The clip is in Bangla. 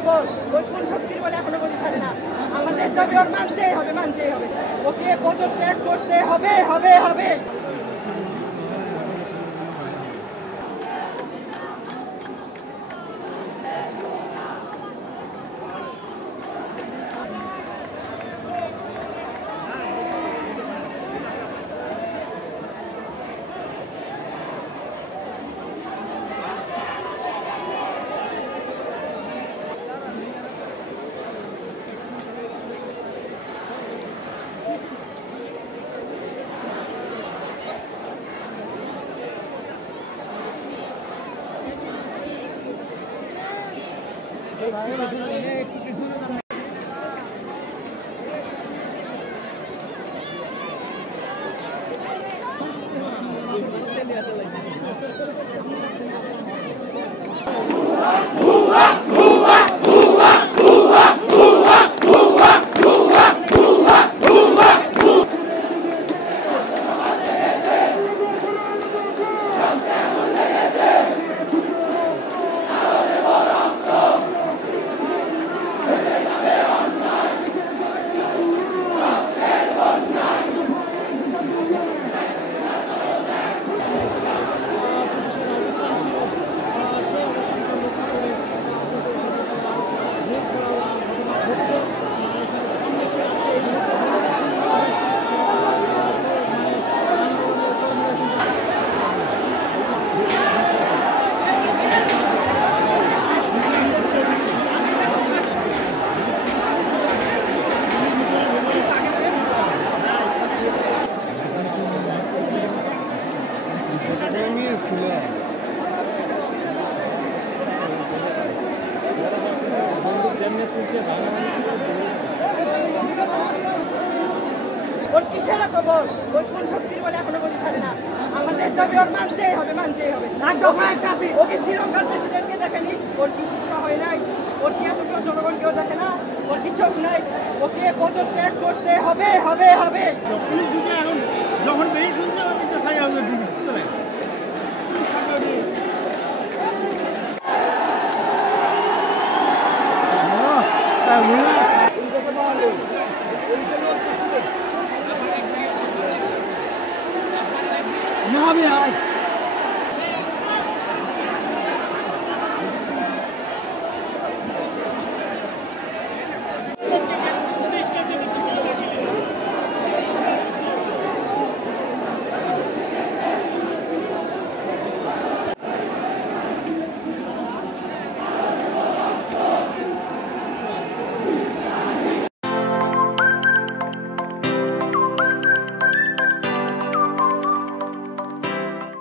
কবর, ওই কোন শক্তির বলে এখনো বুঝতে পারে না। আমাদের দাবি ওর মানতেই হবে, মানতেই হবে, ওকে পদত্যাগ করতে হবে, হবে, হবে। ওর কিসের কবর, ওই কোন শক্তির বলে এখনো বুঝতে পারে না। আমাদের দাবি ওর মানতেই হবে, মানতেই হবে। ওকে শ্রীলঙ্কার প্রেসিডেন্টকে দেখেনি, ওর কি শিক্ষা হয় নাই, ওর কি এতগুলো জনগণকেও দেখে না, ওর কি চোখ নাই, ওকে পদত্যাগ করতে হবে, হবে, হবে। যখন বেশি শুনছে यहाँ भी आए